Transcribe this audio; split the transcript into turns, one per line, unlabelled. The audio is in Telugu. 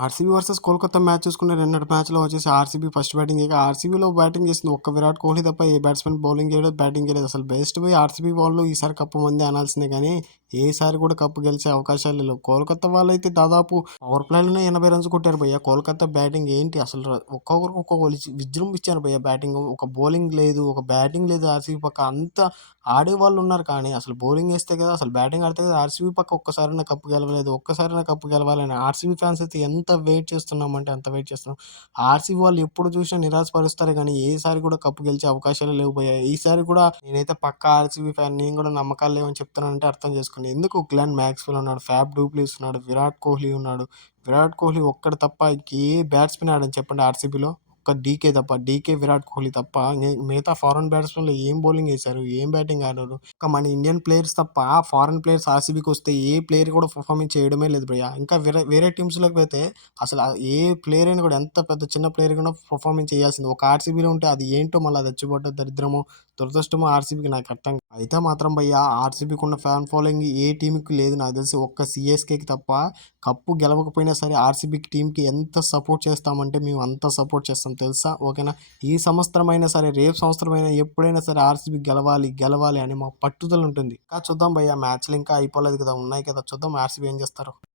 ఆర్సీబీ వర్సెస్ కోల్కతా మ్యాచ్ చూసుకుంటే నిన్నటి మ్యాచ్లో వచ్చేసి ఆర్సీబీ ఫస్ట్ బ్యాటింగ్ చేయగా ఆర్సీబీలో బ్యాటింగ్ చేసింది ఒక్క విరాట్ కోహ్లీ తప్ప ఏ బ్యాట్స్మెన్ బౌలింగ్ చేయలేదు బ్యాటింగ్ చేయలేదు. అసలు బెస్ట్ పోయి ఆర్సీబీ వాళ్ళు ఈసారి కప్పు మంది అనాల్సిందే కానీ ఏసారి కూడా కప్పు గెలిచే అవకాశాలు లేవు. కోల్కతా వాళ్ళు అయితే దాదాపు పవర్ ప్లాన్లోనే ఎనభై రన్స్ కొట్టారు భయ్య. కోల్కతా బ్యాటింగ్ ఏంటి? అసలు ఒక్కొక్కరికి ఒక్కొక్క విజృంభించారు భయ్య బ్యాటింగ్. ఒక బౌలింగ్ లేదు ఒక బ్యాటింగ్ లేదు ఆర్సీబీ పక్క. అంత ఆడే వాళ్ళు ఉన్నారు కానీ అసలు బౌలింగ్ వేస్తే కదా అసలు బ్యాటింగ్ ఆడితే కదా ఆర్సీబీ పక్క ఒక్కసారైనా కప్పు గెలవలేదు ఒక్కసారైనా కప్పు గెలవాలని. ఆర్సీబీ ఫ్యాన్స్ అయితే ఎంత వెయిట్ చేస్తున్నామంటే అంత వెయిట్ చేస్తున్నాం. ఆర్సీబీ వాళ్ళు ఎప్పుడు చూసినా నిరాశపరుస్తారు కానీ ఏసారి కూడా కప్పు గెలిచే అవకాశాలు లేవు భయ్య. ఈసారి కూడా నేనైతే పక్క ఆర్సీబీ ఫ్యాన్ నేను కూడా నమ్మకాలు లేవని చెప్తున్నానంటే అర్థం చేసుకోండి ఎందుకు గ్లాన్ మ్యాక్స్వెల్ ఉన్నాడు? ఫ్యాబ్ డూప్లీస్ ఉన్నాడు విరాట్ కోహ్లీ ఉన్నాడు. విరాట్ కోహ్లీ ఒక్కడు తప్ప ఏ బ్యాట్స్మెన్ ఆడని చెప్పండి ఆర్సీబీలో? ఒక్క డీకే తప్ప. డీకే విరాట్ కోహ్లీ తప్ప. మిగతా ఫారెన్ బ్యాట్స్మెన్లు ఏం బౌలింగ్ వేశారు? ఏం బ్యాటింగ్ ఆడారు? ఇంకా మన ఇండియన్ ప్లేయర్స్ తప్ప ఫారెన్ ప్లేయర్స్ ఆర్సీబీకి వస్తే ఏ ప్లేయర్ కూడా పర్ఫార్మెన్స్ చేయడమే లేదు భయ్య. ఇంకా వేరే వేరే టీమ్స్లోకి పోతే అసలు ఏ ప్లేయర్ అయినా కూడా ఎంత పెద్ద చిన్న ప్లేయర్ కూడా పర్ఫార్మెన్స్ చేయాల్సింది. ఒక ఆర్సీబీలో ఉంటే అది ఏంటో మళ్ళీ అది దరిద్రమో దురదృష్టమో ఆర్సీబీకి నాకు అర్థం అయితే మాత్రం భయ్య ఆర్సీబీకి ఉన్న ఫ్యాన్ ఫాలోయింగ్ ఏ టీంకి లేదు. నాకు తెలిసి ఒక్క సిఎస్కేకి తప్ప కప్పు గెలవకపోయినా సరే ఆర్సీబీకి టీంకి ఎంత సపోర్ట్ చేస్తామంటే మేము అంత సపోర్ట్ చేస్తాం. తెలుసా? ఓకేనా? ఈ సంవత్సరం అయినా సరే రేపు సంవత్సరం అయినా ఎప్పుడైనా సరే ఆర్సీబీ గెలవాలి గెలవాలి అని మా పట్టుదల ఉంటుంది. ఇంకా చూద్దాం భయ్య మ్యాచ్లు ఇంకా అయిపోలేదు కదా ఉన్నాయి కదా. చూద్దాం ఆర్సీబీ ఏం చేస్తారు.